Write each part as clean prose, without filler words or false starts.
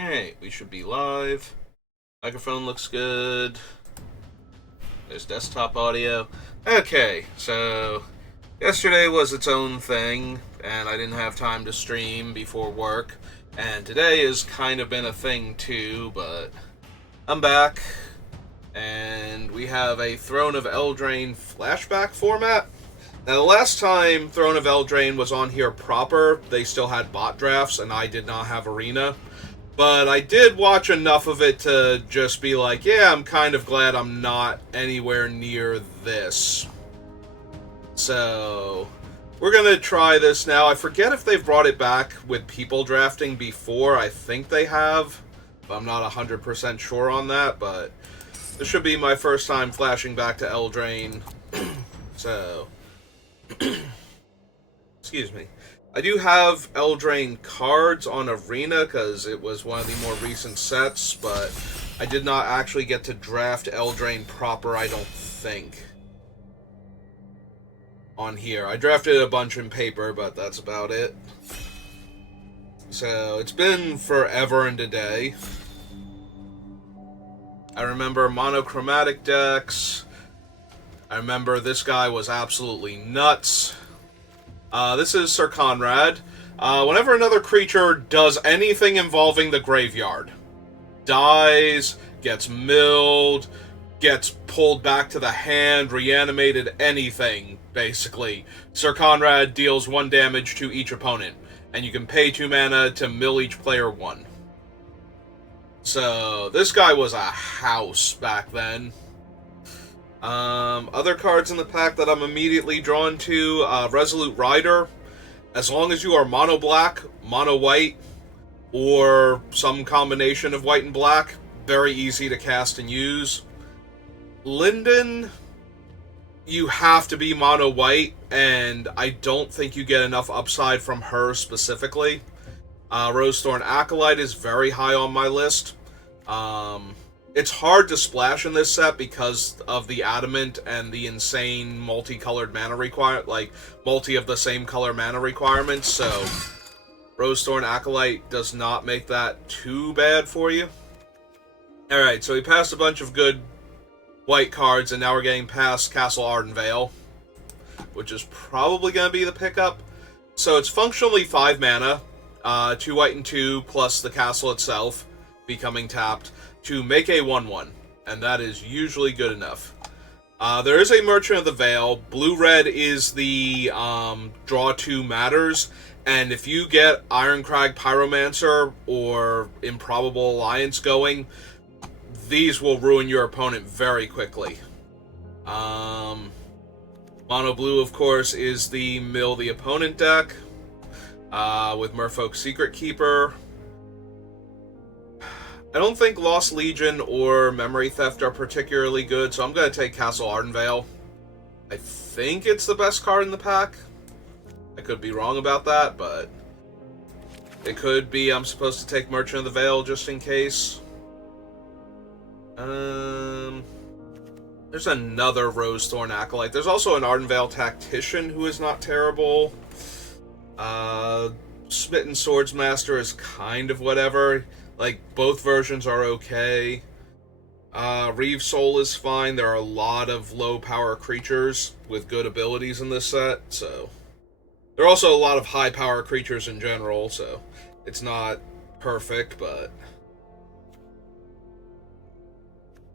Alright, we should be live. Microphone looks good. There's desktop audio. Okay, so yesterday was its own thing, and I didn't have time to stream before work. And today has kind of been a thing too, but I'm back, and we have a Throne of Eldraine flashback format. Now, the last time Throne of Eldraine was on here proper, they still had bot drafts, and I did not have Arena. But I did watch enough of it to just be like, yeah, I'm kind of glad I'm not anywhere near this. So, we're going to try this now. I forget if they've brought it back with people drafting before. I think they have. I'm not 100% sure on that, but this should be my first time flashing back to Eldraine. So, excuse me. I do have Eldraine cards on Arena because it was one of the more recent sets, but I did not actually get to draft Eldraine proper, I don't think, on here. I drafted a bunch in paper, but that's about it. So, it's been forever and a day. I remember monochromatic decks. I remember this guy was absolutely nuts. This is Sir Conrad. Whenever another creature does anything involving the graveyard, dies, gets milled, gets pulled back to the hand, reanimated, anything, basically, Sir Conrad deals 1 damage to each opponent, and you can pay 2 mana to mill each player 1. So, this guy was a house back then. Other cards in the pack that I'm immediately drawn to, Resolute Rider. As long as you are mono black, mono white, or some combination of white and black, very easy to cast and use. Linden, you have to be mono white, and I don't think you get enough upside from her specifically. Rosethorn Acolyte is very high on my list. It's hard to splash in this set because of the adamant and the insane multicolored mana multi of the same color mana requirements, so Rosethorn Acolyte does not make that too bad for you. Alright, so we passed a bunch of good white cards, and now we're getting past Castle Ardenvale, which is probably going to be the pickup. So it's functionally 5 mana, 2 white and 2, plus the castle itself becoming tapped, to make a 1/1, and that is usually good enough. There is a Merchant of the Veil. Blue-red is the draw 2 matters, and if you get Ironcrag Pyromancer or Improbable Alliance going, these will ruin your opponent very quickly. Mono blue, of course, is the mill the opponent deck, with Merfolk Secret Keeper. I don't think Lost Legion or Memory Theft are particularly good, so I'm going to take Castle Ardenvale. I think it's the best card in the pack. I could be wrong about that, but it could be I'm supposed to take Merchant of the Veil just in case. There's another Rosethorn Acolyte. There's also an Ardenvale Tactician who is not terrible. Smitten Swordsmaster is kind of whatever. Like, both versions are okay. Reeve Soul is fine. There are a lot of low-power creatures with good abilities in this set, so... There are also a lot of high-power creatures in general, so it's not perfect, but...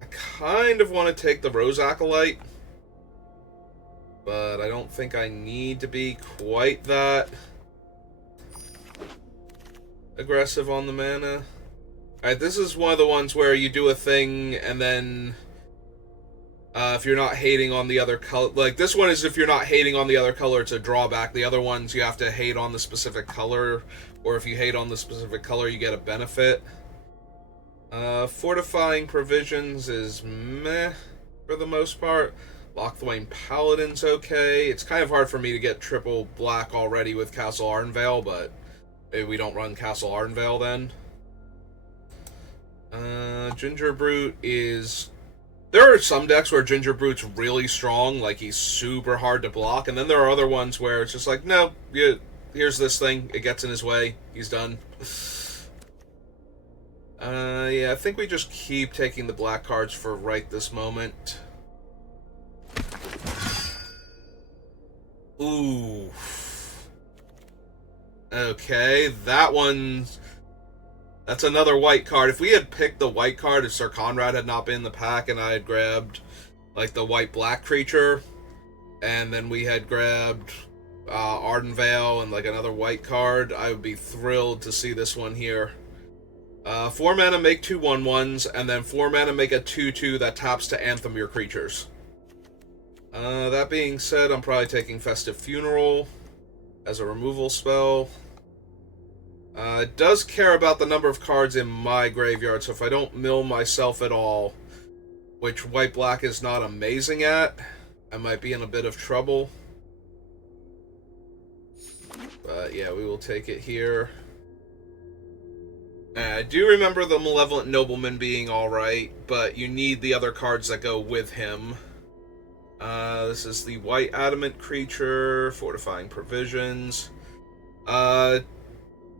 I kind of want to take the Rose Acolyte, but I don't think I need to be quite that aggressive on the mana. Alright, this is one of the ones where you do a thing, and then if you're not hating on the other color... Like, this one is if you're not hating on the other color, it's a drawback. The other ones, you have to hate on the specific color, or if you hate on the specific color, you get a benefit. Fortifying Provisions is meh, for the most part. Locthwain Paladin's okay. It's kind of hard for me to get triple black already with Castle Ardenvale, but maybe we don't run Castle Ardenvale then. Ginger Brute is... There are some decks where Ginger Brute's really strong, like he's super hard to block, and then there are other ones where it's just like, no, here's this thing, it gets in his way, he's done. Yeah, I think we just keep taking the black cards for right this moment. Ooh. Okay, that one's... That's another white card. If we had picked the white card, if Sir Conrad had not been in the pack and I had grabbed, like, the white-black creature, and then we had grabbed Ardenvale and, like, another white card, I would be thrilled to see this one here. 4 mana, make 2 1/1s, and then 4 mana, make a 2/2 that taps to Anthem your creatures. That being said, I'm probably taking Festive Funeral as a removal spell. It does care about the number of cards in my graveyard, so if I don't mill myself at all, which white-black is not amazing at, I might be in a bit of trouble. But yeah, we will take it here. I do remember the Malevolent Nobleman being alright, but you need the other cards that go with him. This is the white adamant creature, Fortifying Provisions.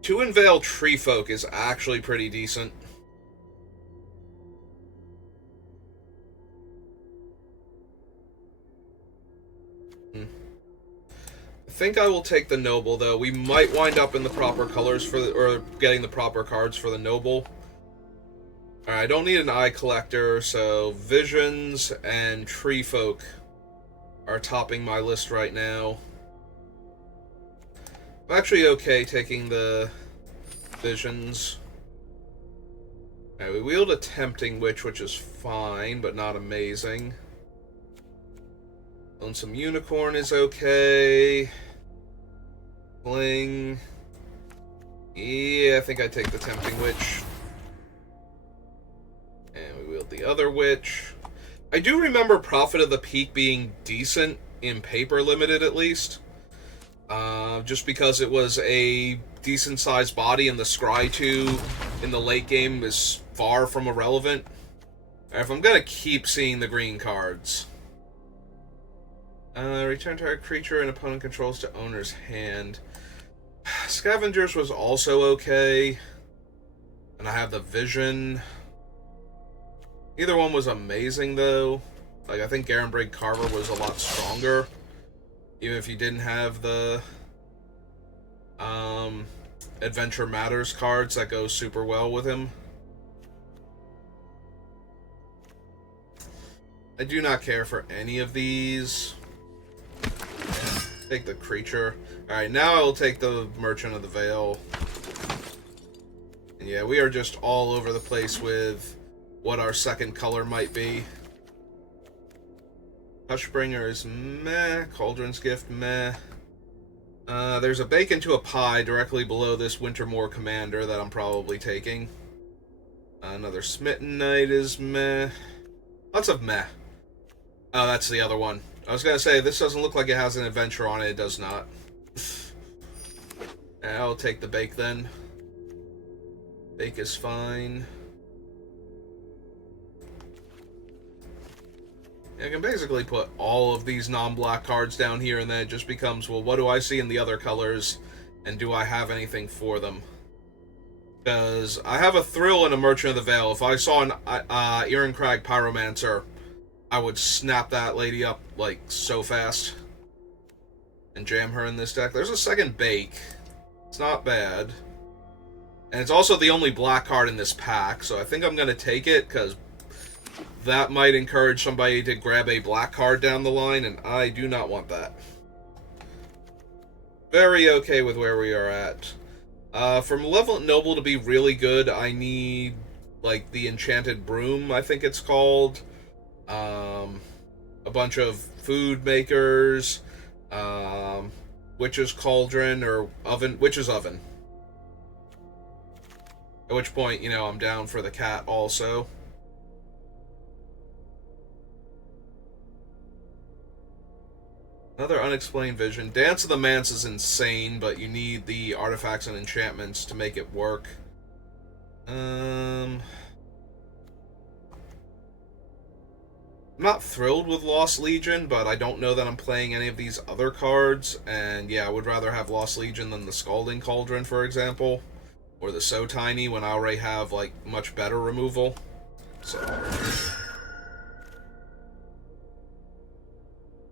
To Unveil Treefolk is actually pretty decent. I think I will take the Noble, though. We might wind up in the proper colors for the, or getting the proper cards for the Noble. Alright, I don't need an Eye Collector, so Visions and Treefolk are topping my list right now. I'm actually okay taking the Visions. Alright, we wield a Tempting Witch, which is fine, but not amazing. Lonesome Unicorn is okay. Fling. Yeah, I think I take the Tempting Witch. And we wield the other Witch. I do remember Prophet of the Peak being decent in paper limited, at least. Just because it was a decent-sized body, and the Scry 2 in the late game is far from irrelevant. If I'm gonna keep seeing the green cards. Return target creature an opponent controls to owner's hand. Scavengers was also okay. And I have the Vision. Either one was amazing, though. Like, I think Garenbrig Carver was a lot stronger. Even if you didn't have the Adventure Matters cards that go super well with him. I do not care for any of these. Take the creature. Alright, now I will take the Merchant of the Veil. And yeah, we are just all over the place with what our second color might be. Hushbringer is meh. Cauldron's Gift, meh. There's a Bake into a Pie directly below this Wintermoor Commander that I'm probably taking. Another Smitten Knight is meh. Lots of meh. Oh, that's the other one. I was gonna say, this doesn't look like it has an adventure on it. It does not. I'll take the Bake then. Bake is fine. I can basically put all of these non-black cards down here, and then it just becomes, well, what do I see in the other colors, and do I have anything for them? Because I have a Thrill and a Merchant of the Veil. If I saw an Irencrag Pyromancer, I would snap that lady up, like, so fast. And jam her in this deck. There's a second Bake. It's not bad. And it's also the only black card in this pack, so I think I'm going to take it, because that might encourage somebody to grab a black card down the line, and I do not want that. Very okay with where we are at. For Malevolent Noble to be really good, I need, like, the Enchanted Broom, I think it's called. A bunch of food makers, Witch's Cauldron, or Witch's Oven. At which point, you know, I'm down for the cat also. Another Unexplained Vision. Dance of the Manse is insane, but you need the artifacts and enchantments to make it work. I'm not thrilled with Lost Legion, but I don't know that I'm playing any of these other cards, and yeah, I would rather have Lost Legion than the Scalding Cauldron, for example. or the So Tiny when I already have, like, much better removal. So.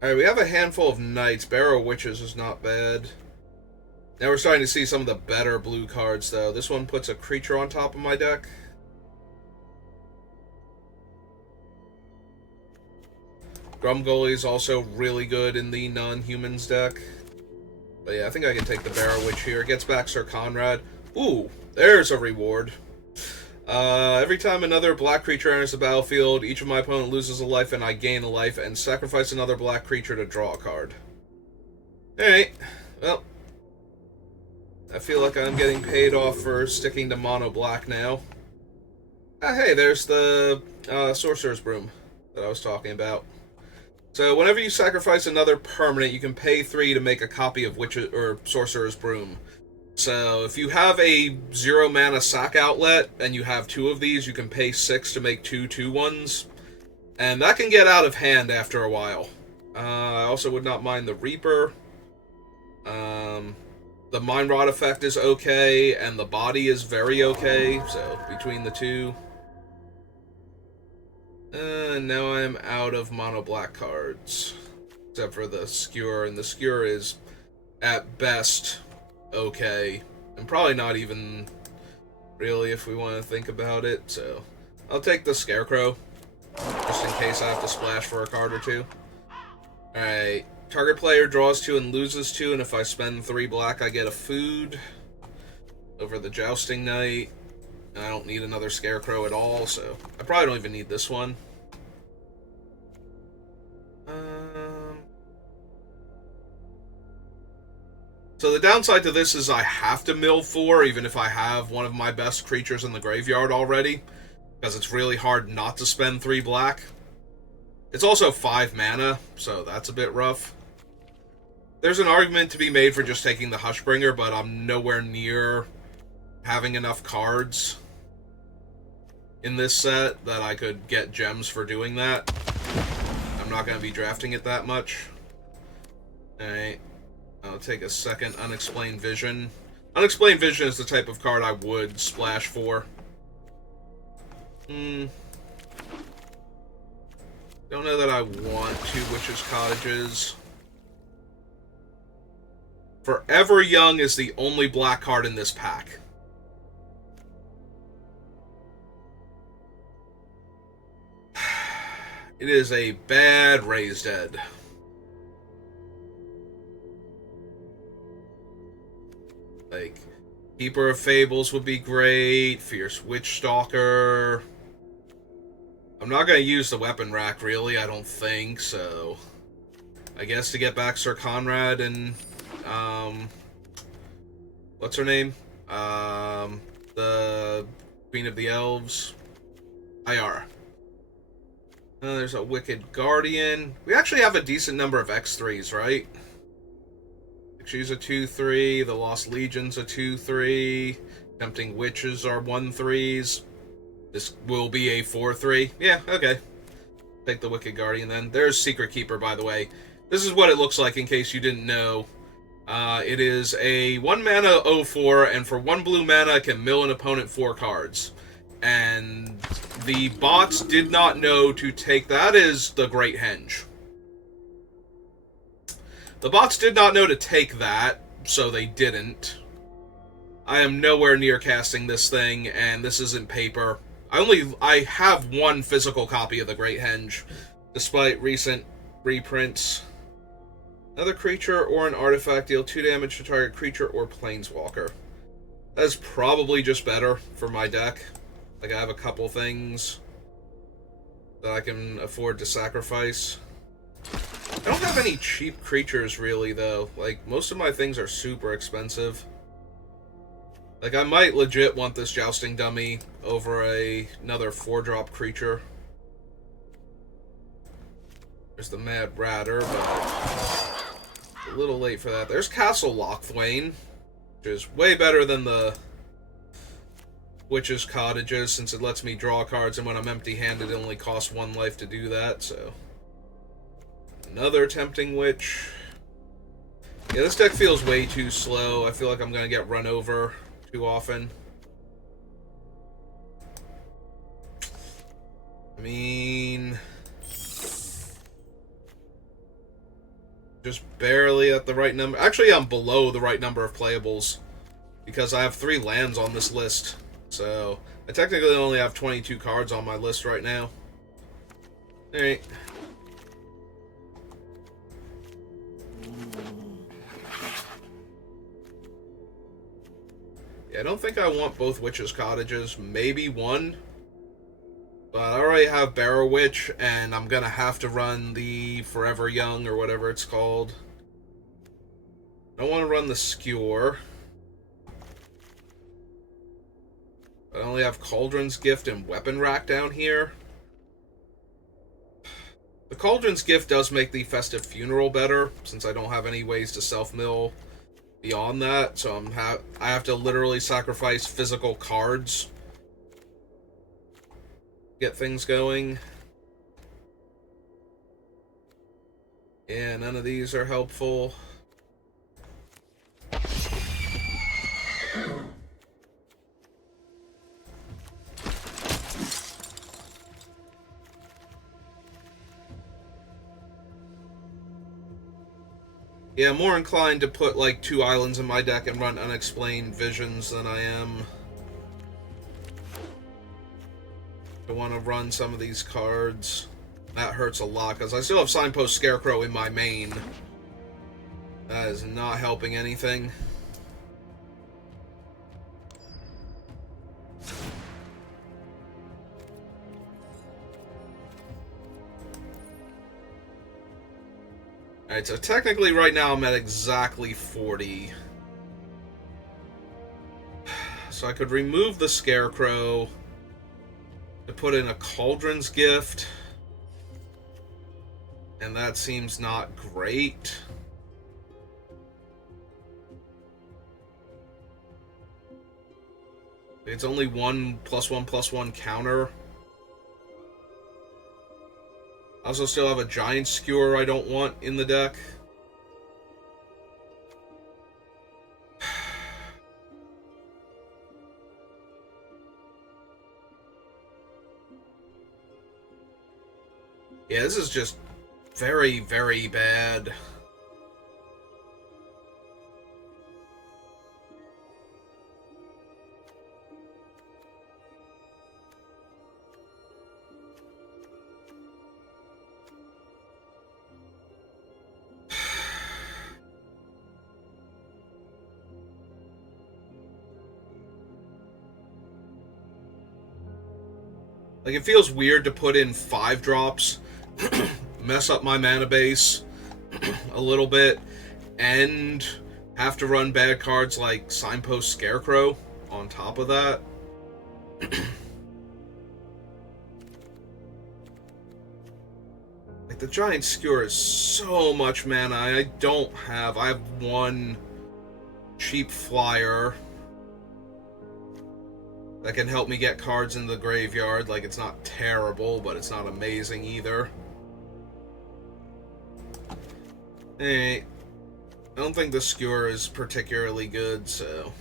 Alright, we have a handful of Knights. Barrow Witches is not bad. Now we're starting to see some of the better blue cards, though. This one puts a creature on top of my deck. Grumgully is also really good in the non-humans deck. But yeah, I think I can take the Barrow Witch here. It gets back Sir Conrad. Ooh, there's a reward. Every time another black creature enters the battlefield, each of my opponent loses a life and I gain a life, and sacrifice another black creature to draw a card. Alright, well, I feel like I'm getting paid off for sticking to mono black now. Ah, hey, there's the Sorcerer's Broom that I was talking about. So whenever you sacrifice another permanent, you can pay 3 to make a copy of Sorcerer's Broom. So if you have a 0 mana sack outlet and you have 2 of these, you can pay 6 to make 2 2/1s. And that can get out of hand after a while. I also would not mind the Reaper. The Mind Rot effect is okay, and the body is very okay, so between the two. Now I'm out of mono black cards. Except for the Skewer, and the Skewer is, at best, okay. And probably not even really if we want to think about it, so I'll take the Scarecrow, just in case I have to splash for a card or two. Alright, target player draws 2 and loses 2, and if I spend 3 black, I get a food over the Jousting Knight. And I don't need another Scarecrow at all, so I probably don't even need this one. So the downside to this is I have to mill 4, even if I have one of my best creatures in the graveyard already, because it's really hard not to spend 3 black. It's also 5 mana, so that's a bit rough. There's an argument to be made for just taking the Hushbringer, but I'm nowhere near having enough cards in this set that I could get gems for doing that. I'm not going to be drafting it that much. Alright. I'll take a second Unexplained Vision. Unexplained Vision is the type of card I would splash for. Don't know that I want 2 Witches' Cottages. Forever Young is the only black card in this pack. It is a bad Raised Dead. Like, Keeper of Fables would be great. Fierce Witch Stalker. I'm not going to use the weapon rack, really, I don't think, so I guess to get back Sir Conrad and, what's her name? The Queen of the Elves. Ayara. There's a Wicked Guardian. We actually have a decent number of X3s, right? She's a 2/3. The Lost Legion's a 2/3. Tempting Witches are 1/3s. This will be a 4/3. Yeah, okay. Take the Wicked Guardian then. There's Secret Keeper, by the way. This is what it looks like in case you didn't know. It is a 1 mana 0/4, and for 1 blue mana, it can mill an opponent 4 cards. And the bots did not know to take... That is the Great Henge. The bots did not know to take that, so they didn't. I am nowhere near casting this thing, and this isn't paper. I have 1 physical copy of the Great Henge, despite recent reprints. Another creature or an artifact deal 2 damage to target creature or planeswalker. That is probably just better for my deck. Like, I have a couple things that I can afford to sacrifice. I don't have any cheap creatures, really, though. Like, most of my things are super expensive. Like, I might legit want this Jousting Dummy over another 4-drop creature. There's the Mad Ratter, but a little late for that. There's Castle Lochthwain, which is way better than the Witches' Cottages, since it lets me draw cards, and when I'm empty-handed, it only costs 1 life to do that, so... Another Tempting Witch. Yeah, this deck feels way too slow. I feel like I'm gonna get run over too often. I mean, just barely at the right number. Actually, I'm below the right number of playables because I have 3 lands on this list. So I technically only have 22 cards on my list right now. Alright. Yeah, I don't think I want both Witches' Cottages. Maybe one. But I already have Barrow Witch, and I'm gonna have to run the Forever Young, or whatever it's called. I don't want to run the Skewer. I only have Cauldron's Gift and Weapon Rack down here. The Cauldron's Gift does make the Festive Funeral better, since I don't have any ways to self-mill beyond that, so I have to literally sacrifice physical cards to get things going. Yeah, none of these are helpful. Yeah, I'm more inclined to put like 2 islands in my deck and run Unexplained Visions than I am. I want to run some of these cards. That hurts a lot, because I still have Signpost Scarecrow in my main. That is not helping anything. Alright, so technically right now I'm at exactly 40. So I could remove the Scarecrow to put in a Cauldron's Gift. And that seems not great. It's only 1+1/+1 counter. I also still have a Giant Skewer I don't want in the deck. Yeah, this is just very, very bad. Like, it feels weird to put in 5 drops, mess up my mana base a little bit, and have to run bad cards like Signpost Scarecrow on top of that. Like, the Giant Skewer is so much mana. I have 1 cheap flyer that can help me get cards in the graveyard. Like, it's not terrible, but it's not amazing either. Hey, I don't think the Skewer is particularly good, so...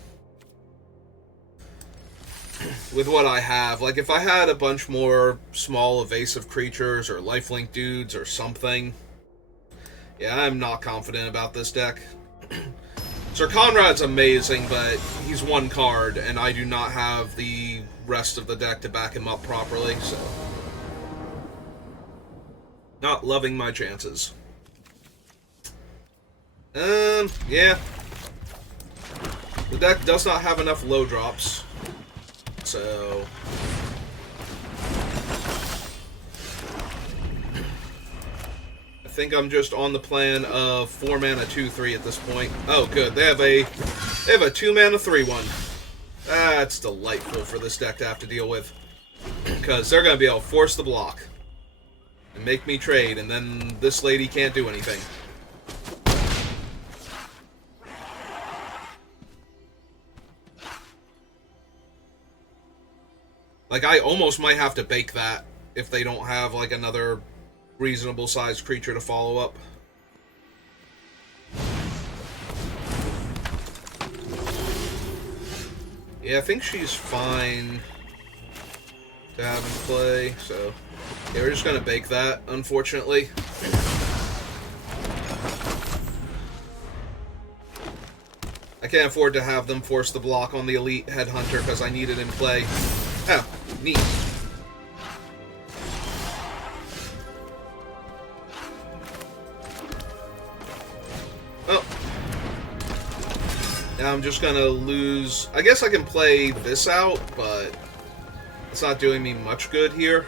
With what I have, like, if I had a bunch more small evasive creatures or lifelink dudes or something, yeah, I'm not confident about this deck. Sir Conrad's amazing, but he's 1 card, and I do not have the rest of the deck to back him up properly, so... Not loving my chances. Yeah. The deck does not have enough low drops, so... I think I'm just on the plan of 4 mana 2/3 at this point. Oh, good. They have a 2 mana 3/1. That's delightful for this deck to have to deal with, because they're going to be able to force the block and make me trade, and then this lady can't do anything. Like, I almost might have to bake that if they don't have, like, another reasonable sized creature to follow up. Yeah, I think she's fine. to have in play, so yeah, we're just gonna bake that, unfortunately. I can't afford to have them force the block on the Elite Headhunter because I need it in play. Oh, neat. Oh. Now I'm just gonna lose... I guess I can play this out, but it's not doing me much good here.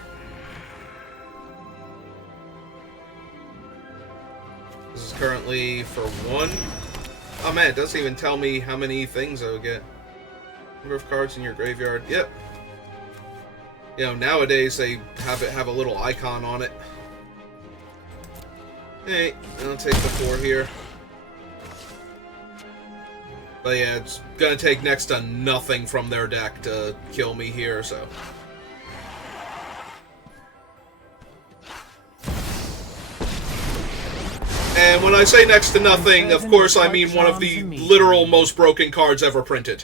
This is currently for 1. Oh man, it doesn't even tell me how many things I would get. Number of cards in your graveyard. Yep. You know, nowadays they have a little icon on it. Hey, I'll take the 4 here. But yeah, it's gonna take next to nothing from their deck to kill me here, so. And when I say next to nothing, of course I mean one of the literal most broken cards ever printed.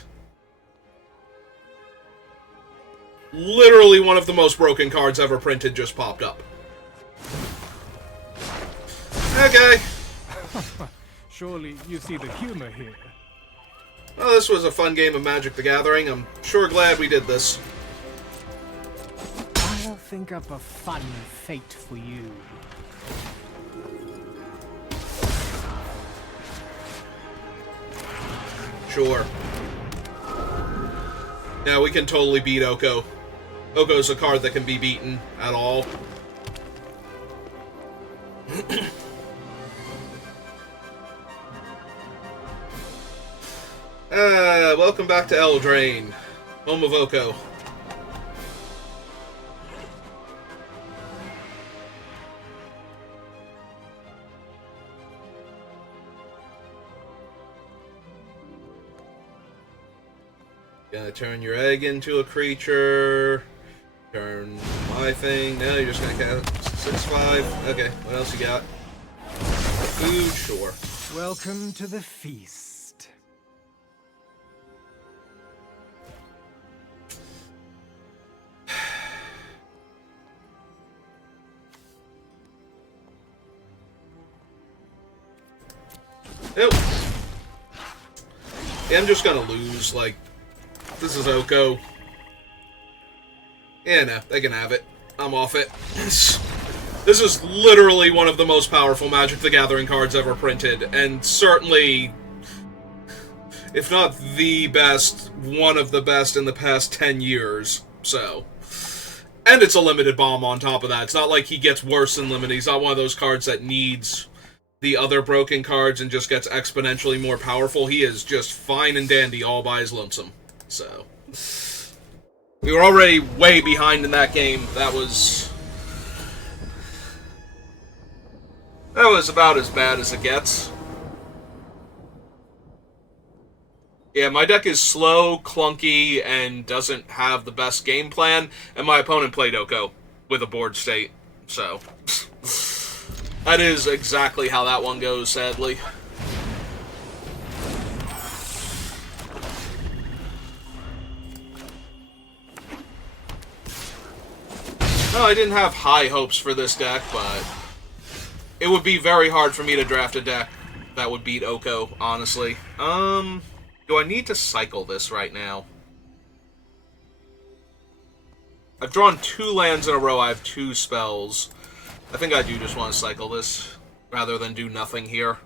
Literally one of the most broken cards ever printed just popped up. Okay. Surely you see the humor here. Well, this was a fun game of Magic the Gathering. I'm sure glad we did this. I'll think up a fun fate for you. Sure. Now we can totally beat Oko. Oko's a card that can be beaten at all. Welcome back to Eldraine, home of Oko. Gonna turn your egg into a creature. Turn my thing. No, you're just gonna cast 6/5. Okay, what else you got? Food, sure. Welcome to the feast. Nope. Yeah, I'm just gonna lose, like, this is Oko. Yeah, no, they can have it. I'm off it. This is literally one of the most powerful Magic the Gathering cards ever printed, and certainly, if not the best, one of the best in the past 10 years, so. And it's a limited bomb on top of that. It's not like he gets worse than limited. He's not one of those cards that needs the other broken cards and just gets exponentially more powerful. He is just fine and dandy all by his lonesome. So, we were already way behind in that game. That was about as bad as it gets. Yeah, my deck is slow, clunky, and doesn't have the best game plan, and my opponent played Oko with a board state, so that is exactly how that one goes, sadly. No, I didn't have high hopes for this deck, but it would be very hard for me to draft a deck that would beat Oko, honestly. Do I need to cycle this right now? I've drawn 2 lands in a row, I have 2 spells. I think I do just want to cycle this, rather than do nothing here.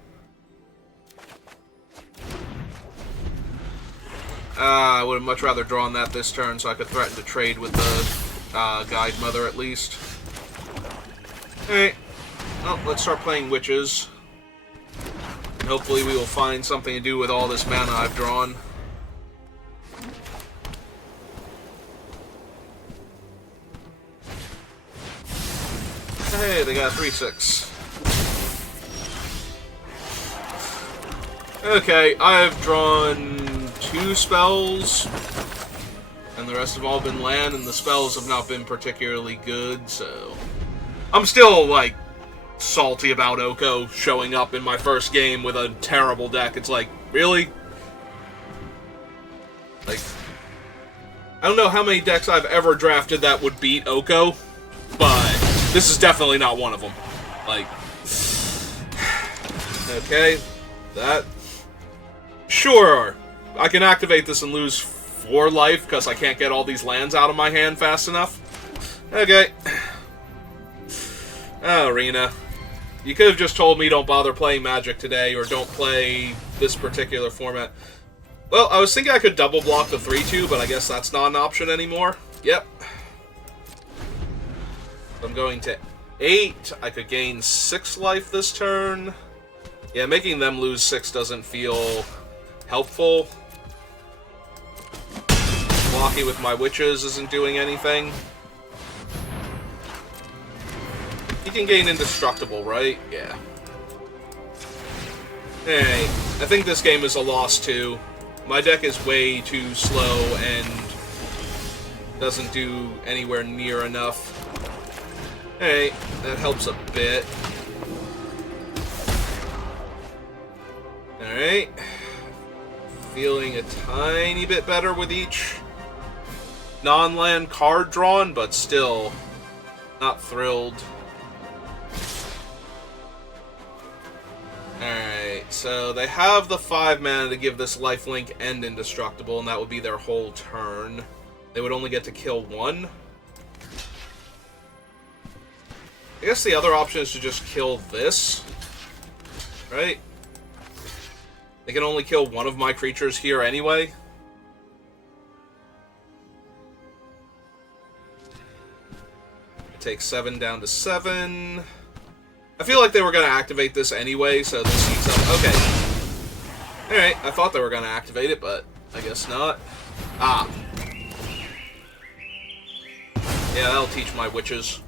I would have much rather drawn that this turn so I could threaten to trade with the Guide Mother at least. Alright. Well, let's start playing Witches. And hopefully we will find something to do with all this mana I've drawn. Hey, they got 3/6. Okay, I've drawn 2 spells, and the rest have all been land, and the spells have not been particularly good, so I'm still, like, salty about Oko showing up in my first game with a terrible deck. It's like, really? Like, I don't know how many decks I've ever drafted that would beat Oko, but this is definitely not one of them. Like, okay, that... Sure, I can activate this and lose 4 life because I can't get all these lands out of my hand fast enough. Okay. Oh, Arena. You could have just told me don't bother playing Magic today, or don't play this particular format. Well, I was thinking I could double block the 3-2, but I guess that's not an option anymore. Yep. I'm going to 8. I could gain 6 life this turn. Yeah, making them lose 6 doesn't feel helpful. Blocking with my witches isn't doing anything. He can gain indestructible, right? Yeah. Hey, I think this game is a loss too. My deck is way too slow and doesn't do anywhere near enough. Hey, that helps a bit. Alright. Feeling a tiny bit better with each non-land card drawn, but still not thrilled. Alright, so they have the 5 mana to give this lifelink and indestructible, and that would be their whole turn. They would only get to kill 1. I guess the other option is to just kill this. Right? They can only kill 1 of my creatures here anyway. Take 7 down to 7. I feel like they were going to activate this anyway, so this eats up. Okay. Alright, I thought they were going to activate it, but I guess not. Ah. Yeah, that'll teach my witches.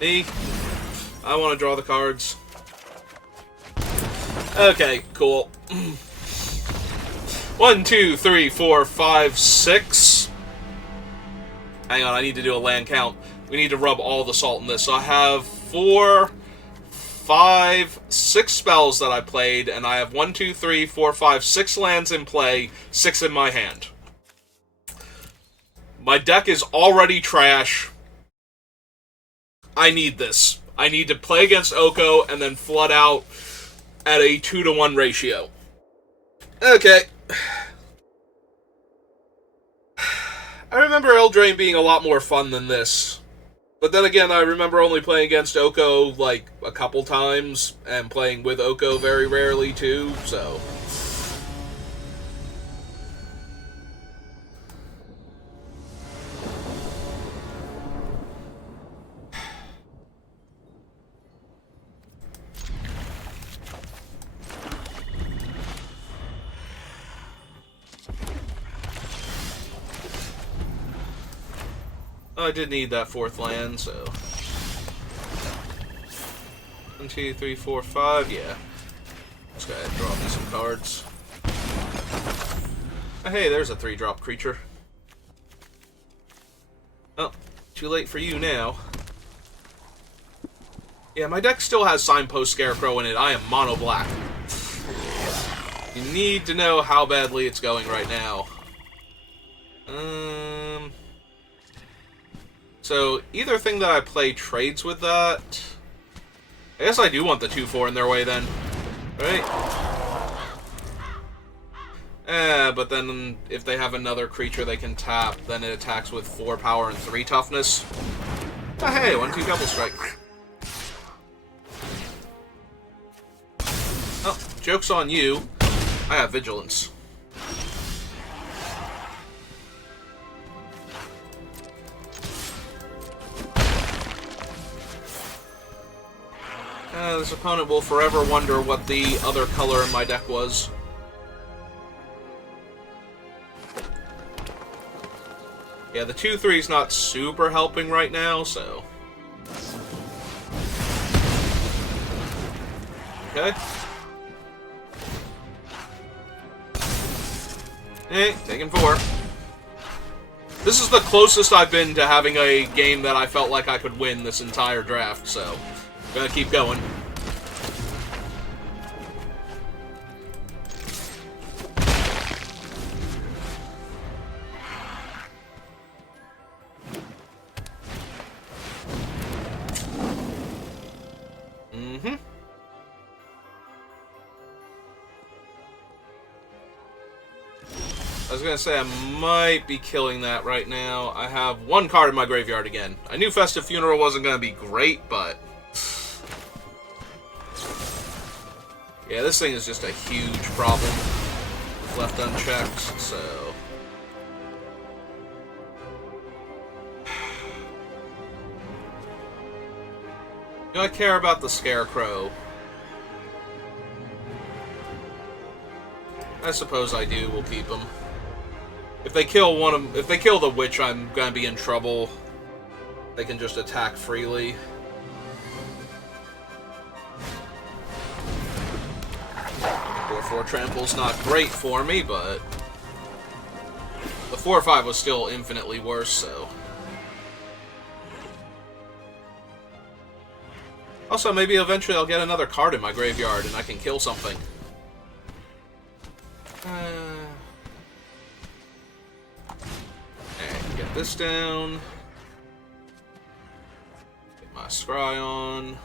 Me, I want to draw the cards. Okay, cool. 1, 2, 3, 4, 5, 6. Hang on, I need to do a land count. We need to rub all the salt in this. So I have 4, 5, 6 spells that I played, and I have 1, 2, 3, 4, 5, 6 lands in play, 6 in my hand. My deck is already trash. I need this. I need to play against Oko and then flood out at a 2-to-1 ratio. Okay. I remember Eldraine being a lot more fun than this. But then again, I remember only playing against Oko, like, a couple times, and playing with Oko very rarely, too, so... I did need that 4th land, so... 1, 2, 3, 4, 5, yeah. Let's go ahead and draw me some cards. Oh, hey, there's a 3-drop creature. Oh, too late for you now. Yeah, my deck still has Signpost Scarecrow in it. I am mono black. You need to know how badly it's going right now. So, either thing that I play trades with that. I guess I do want the 2-4 in their way then. Right? But then if they have another creature they can tap, then it attacks with 4 power and 3 toughness. Oh, hey, 1-2 double strike. Oh, joke's on you. I have vigilance. This opponent will forever wonder what the other color in my deck was. Yeah, the 2-3's not super helping right now, so... Okay. Hey, taking 4. This is the closest I've been to having a game that I felt like I could win this entire draft, so... Gotta keep going. I was gonna say I might be killing that right now. I have one card in my graveyard again. I knew Festive Funeral wasn't gonna be great, but... yeah, this thing is just a huge problem. Left unchecked, so... do I care about the Scarecrow? I suppose I do. We'll keep him. If they kill if they kill the witch, I'm gonna be in trouble. They can just attack freely. Or 4 trample's not great for me, but the 4/5 was still infinitely worse. So. Also, maybe eventually I'll get another card in my graveyard and I can kill something. Alright, get this down. Get my scry on.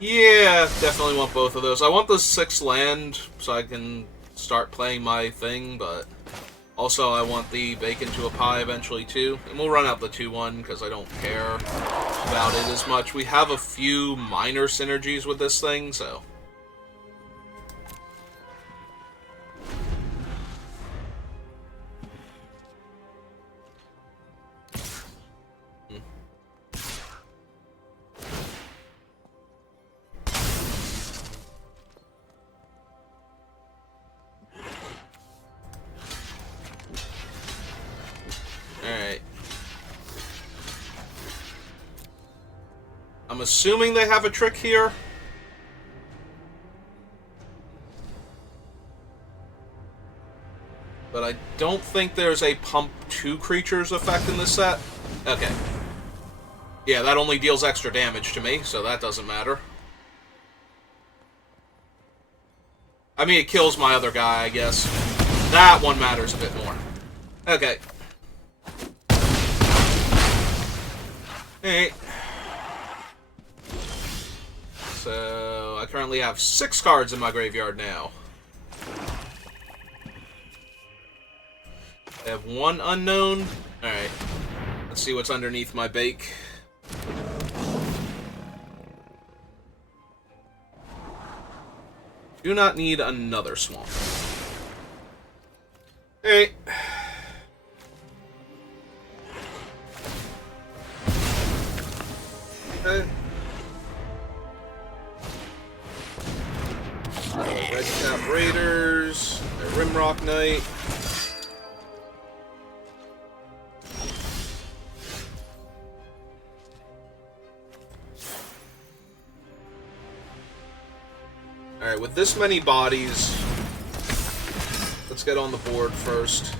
Yeah, definitely want both of those. I want the 6 land so I can start playing my thing, but... also, I want the bacon to a pie eventually, too. And we'll run out the 2/1, because I don't care about it as much. We have a few minor synergies with this thing, so... Alright. I'm assuming they have a trick here. But I don't think there's a pump 2 creatures effect in this set. Okay. Yeah, that only deals extra damage to me, so that doesn't matter. I mean, it kills my other guy, I guess. That one matters a bit more. Okay. Alright. So, I currently have 6 cards in my graveyard now. I have 1 unknown. Alright. Let's see what's underneath my bake. Do not need another swamp. Alright. Okay. Red Cap Raiders, a Rimrock Knight. Alright, with this many bodies, let's get on the board first,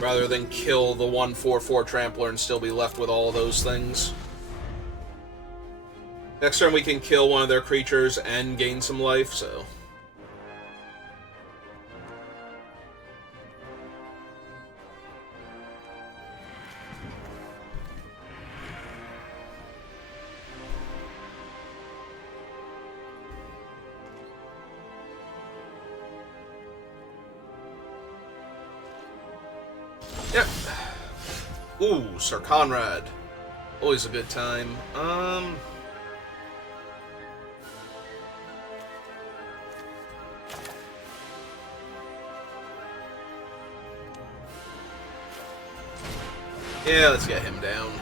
rather than kill the 1/4/4 Trampler and still be left with all those things. Next turn we can kill one of their creatures and gain some life, so... yep. Ooh, Sir Conrad. Always a good time. Yeah, let's get him down.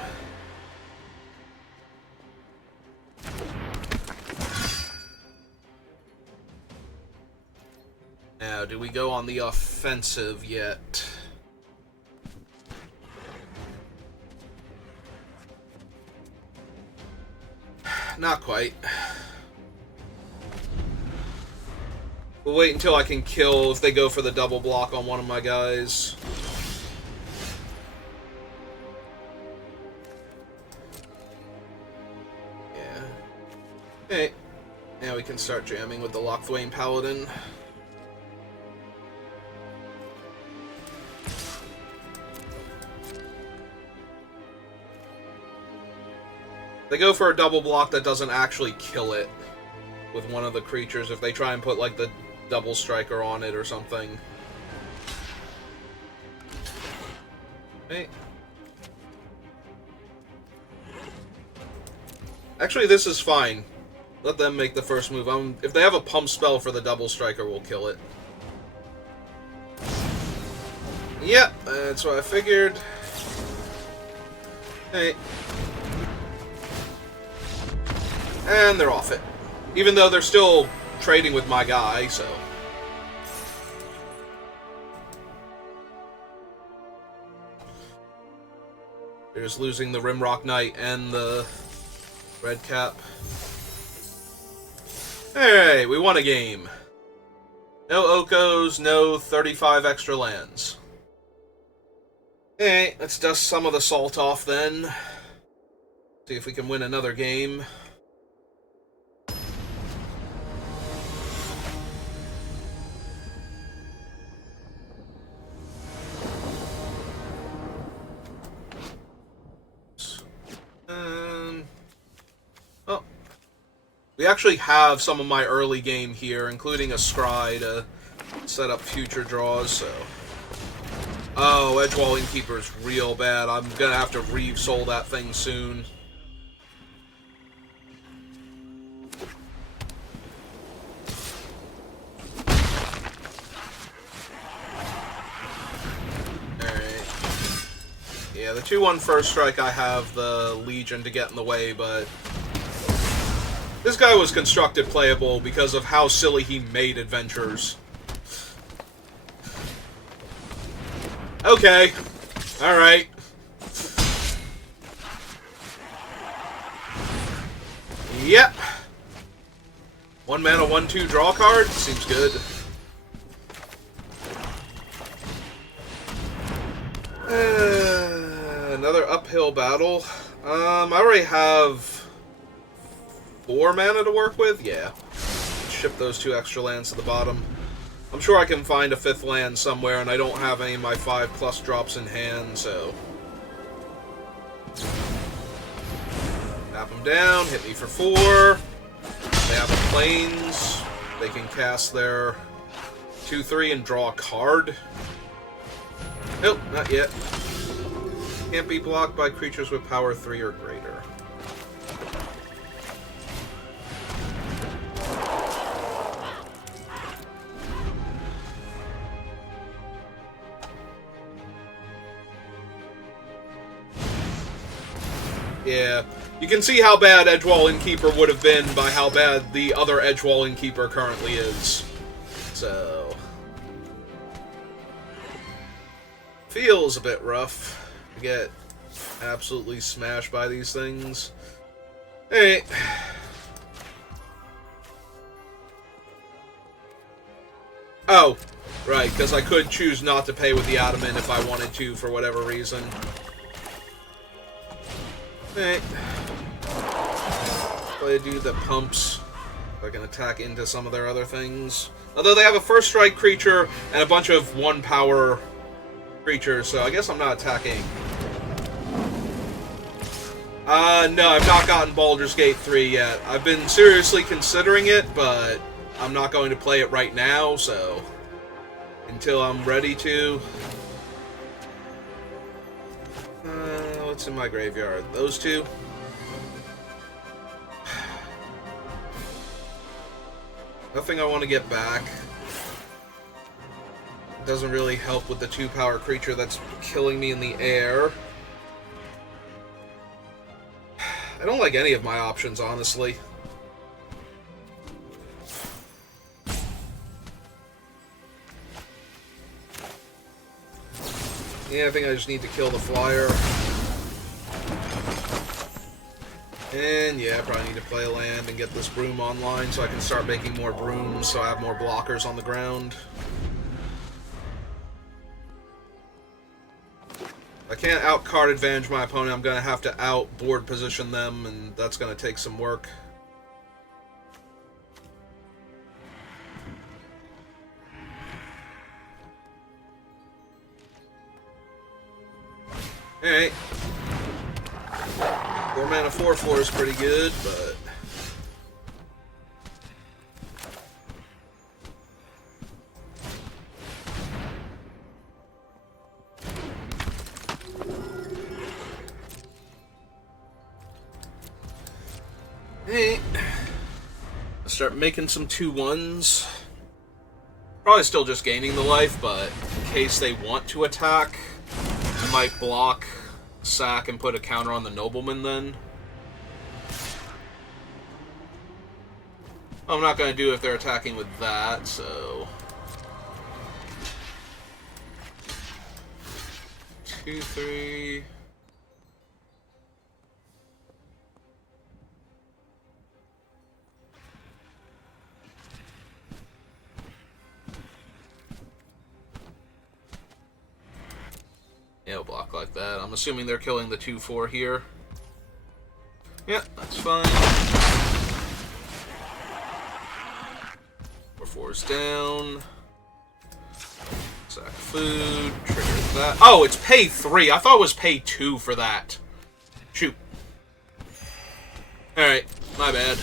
Now, do we go on the offensive yet? Not quite. We'll wait until I can kill if they go for the double block on one of my guys. Yeah. Hey. Now we can start jamming with the Lochthwain Paladin. They go for a double block that doesn't actually kill it with one of the creatures if they try and put, like, the double striker on it or something. Okay. Actually, this is fine. Let them make the first move. If they have a pump spell for the double striker, we'll kill it. Yep, that's what I figured. Hey. And they're off it. Even though they're still trading with my guy, so... They're just losing the Rimrock Knight and the Red Cap. Alright, we won a game. No Okos, no 35 extra lands. Alright, let's dust some of the salt off then. See if we can win another game. Oh. We actually have some of my early game here, including a Scry to set up future draws, so... Oh, Edgewall Innkeeper's real bad. I'm gonna have to re-soul that thing soon. Alright. Yeah, the 2/1 first strike, I have the Legion to get in the way, but... This guy was constructed playable because of how silly he made adventures. Okay. Alright. Yep. 1 mana, 1/2 draw card. Seems good. Another uphill battle. I already have 4 mana to work with? Yeah. Ship those 2 extra lands to the bottom. I'm sure I can find a 5th land somewhere, and I don't have any of my 5+ drops in hand, so... Tap them down, hit me for 4. They have the planes. They can cast their 2/3 and draw a card. Nope, not yet. Can't be blocked by creatures with power 3 or greater. Yeah, you can see how bad Edgewall Innkeeper would have been by how bad the other Edgewall Innkeeper currently is. So... Feels a bit rough to get absolutely smashed by these things. Alright. Oh, right, because I could choose not to pay with the Adamant if I wanted to for whatever reason. Alright. Play a dude that pumps. I can attack into some of their other things. Although they have a first strike creature and a bunch of 1-power creatures, so I guess I'm not attacking. No, I've not gotten Baldur's Gate 3 yet. I've been seriously considering it, but I'm not going to play it right now, so... Until I'm ready to... what's in my graveyard? Those 2? Nothing I want to get back. Doesn't really help with the 2-power creature that's killing me in the air. I don't like any of my options, honestly. Yeah, I think I just need to kill the flyer. And yeah, I probably need to play a land and get this broom online so I can start making more brooms so I have more blockers on the ground. I can't out-card advantage my opponent, I'm going to have to out-board position them, and that's going to take some work. Alright. 4-mana 4/4 is pretty good, but... Hey, I'll start making some 2/1s. Probably still just gaining the life, but in case they want to attack, I might block, sack, and put a counter on the nobleman then. I'm not going to do if they're attacking with that, so... 2, 3... Yeah, we'll block like that. I'm assuming they're killing the 2/4 here. Yeah, that's fine. 4/4's down. Sack food. Trigger that. Oh, it's pay 3. I thought it was pay 2 for that. Shoot. Alright, my bad.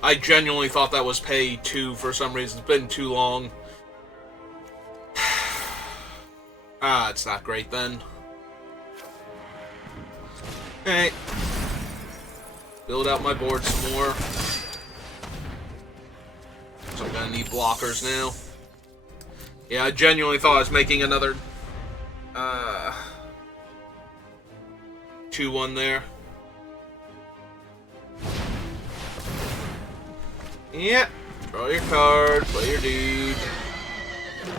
I genuinely thought that was pay 2 for some reason. It's been too long. Ah, it's not great then. Alright. Build out my board some more. So I'm gonna need blockers now. Yeah, I genuinely thought I was making another 2/1 there. Yeah. Draw your card, play your dude.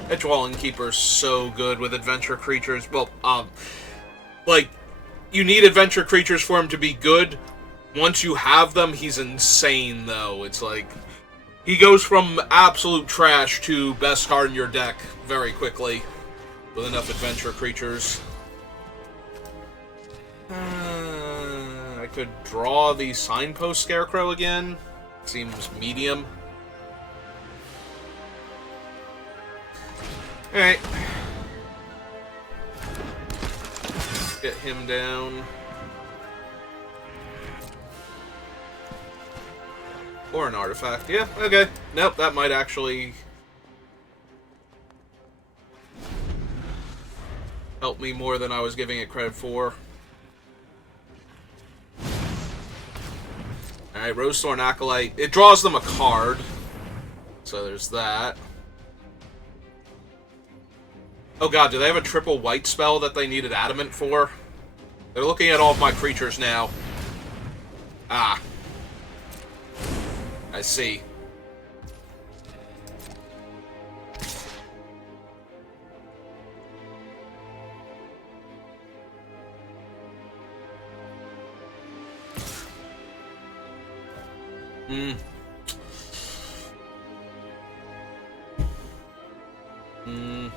Edgewalling Keeper's so good with adventure creatures. Well, like, you need adventure creatures for him to be good. Once you have them, he's insane, though. It's like, he goes from absolute trash to best card in your deck very quickly with enough adventure creatures. I could draw the Signpost Scarecrow again. Seems medium. Alright. Get him down. Or an artifact. Yeah, okay. Nope, that might actually help me more than I was giving it credit for. Alright, Rosethorn Acolyte. It draws them a card. So there's that. Oh god, do they have a triple white spell that they needed Adamant for? They're looking at all of my creatures now. Ah. I see. Hmm. Hmm.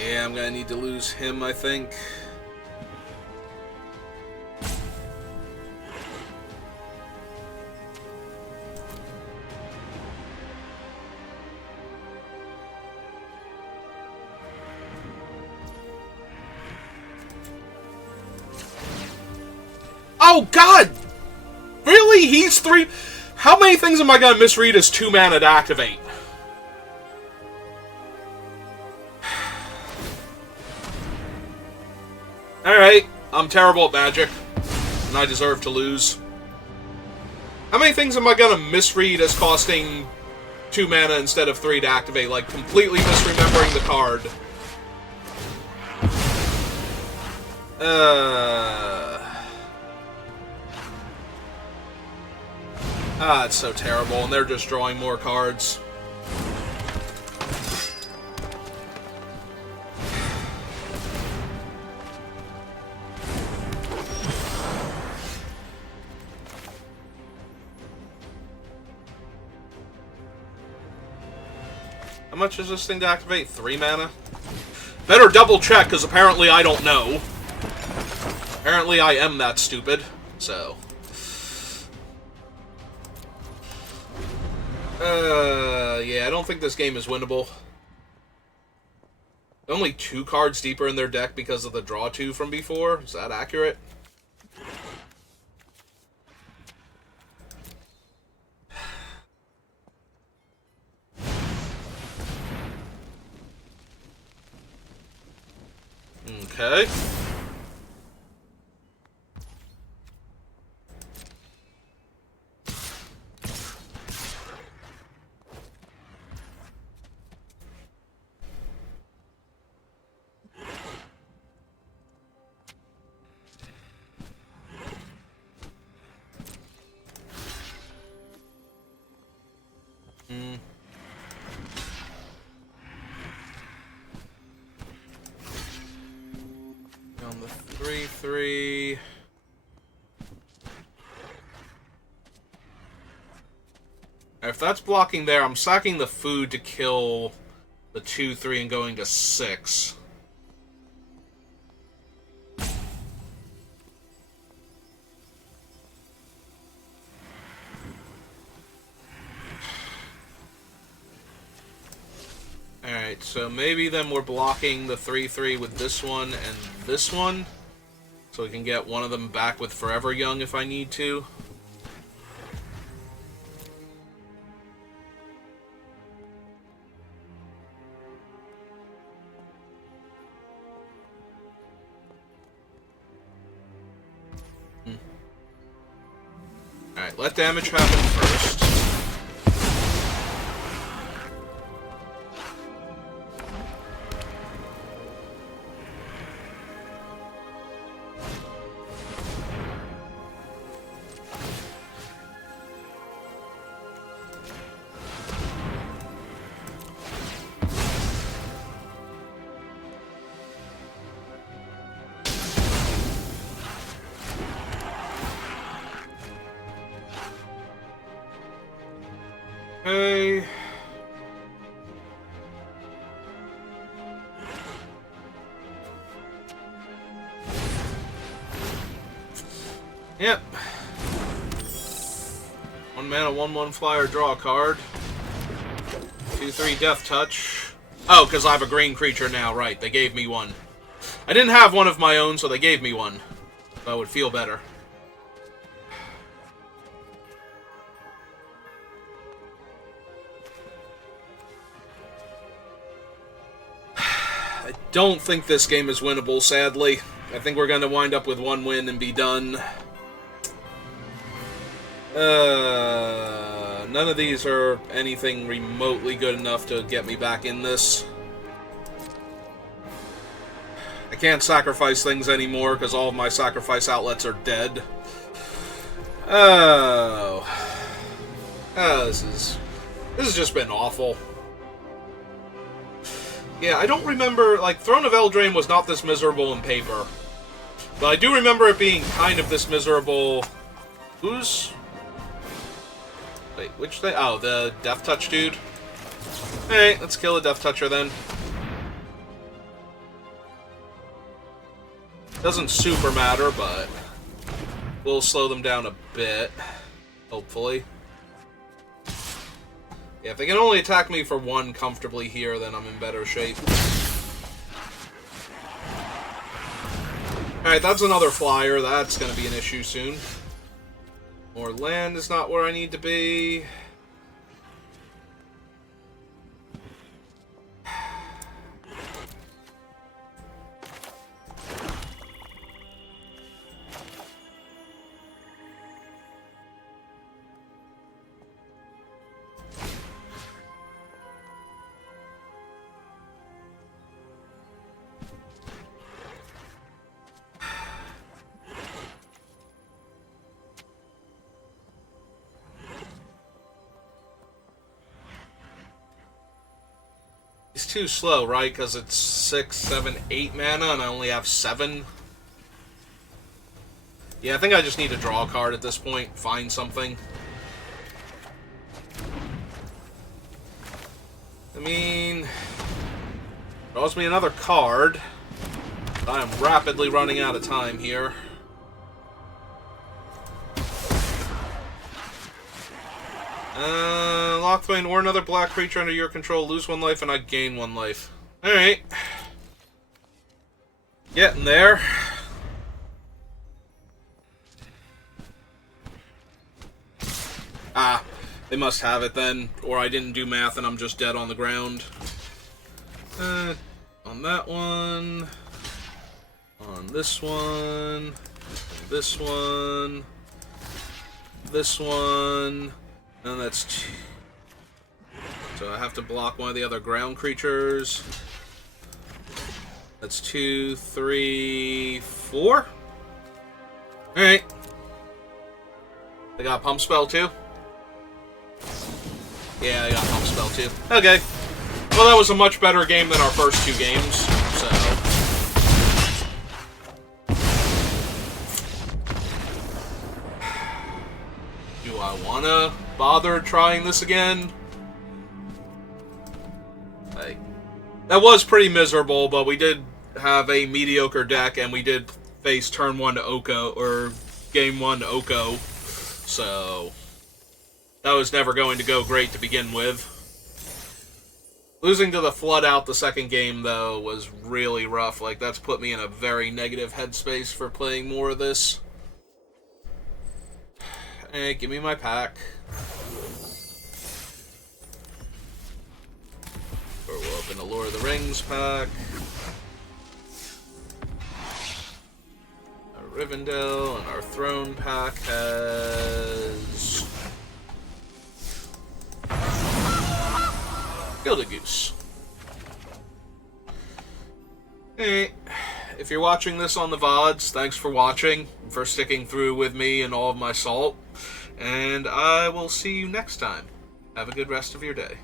Yeah, I'm gonna need to lose him, I think. Oh, God! Really? He's 3... How many things am I gonna misread as 2 mana to activate? Alright, I'm terrible at Magic, and I deserve to lose. How many things am I gonna misread as costing 2 mana instead of 3 to activate? Like, completely misremembering the card. Ah, it's so terrible, and they're just drawing more cards. How much is this thing to activate? 3 mana? Better double check, because apparently I don't know. Apparently I am that stupid, so... yeah, I don't think this game is winnable. Only 2 cards deeper in their deck because of the draw 2 from before. Is that accurate? Okay. On the 3/3. If that's blocking there, I'm sacking the food to kill the 2/3 and going to 6. Alright, so maybe then we're blocking the 3/3 with this one and this one. So we can get one of them back with Forever Young if I need to. Alright, let damage happen first. Okay. Yep. 1 mana, 1/1 flyer, draw a card. 2/3 Death Touch. Oh, because I have a green creature now, right. They gave me one. I didn't have one of my own, so they gave me one. So I would feel better. I don't think this game is winnable, sadly. I think we're going to wind up with 1 win and be done. None of these are anything remotely good enough to get me back in this. I can't sacrifice things anymore because all of my sacrifice outlets are dead. Oh, this has just been awful. Yeah, I don't remember, like, Throne of Eldraine was not this miserable in paper. But I do remember it being kind of this miserable... Who's... Wait, which thing? Oh, the Death Touch dude. Alright, let's kill a Death Toucher then. Doesn't super matter, but... we'll slow them down a bit. Hopefully. Yeah, if they can only attack me for 1 comfortably here, then I'm in better shape. Alright, that's another flyer. That's going to be an issue soon. More land is not where I need to be. It's too slow, right? Because it's 6, 7, 8 mana, and I only have 7. Yeah, I think I just need to draw a card at this point. Find something. I mean, draws me another card. I am rapidly running out of time here. Lockthwain or another black creature under your control, lose 1 life and I gain 1 life. Alright. Getting there. Ah, they must have it then, or I didn't do math and I'm just dead on the ground. On that one. On this one. This one. This one. And that's 2. So I have to block one of the other ground creatures. That's 2, 3, 4. Alright. I got Pump Spell too? Yeah, I got Pump Spell too. Okay. Well, that was a much better game than our first 2 games, so... Do I wanna bother trying this again? That was pretty miserable, but we did have a mediocre deck, and we did face turn 1 Oko, or game 1 Oko, so that was never going to go great to begin with. Losing to the Flood out the second game, though, was really rough. Like, that's put me in a very negative headspace for playing more of this. Hey, give me my pack. Or we'll open the Lord of the Rings pack. Our Rivendell and our Throne pack has... Gilded Goose. Hey, if you're watching this on the VODs, thanks for watching, for sticking through with me and all of my salt, and I will see you next time. Have a good rest of your day.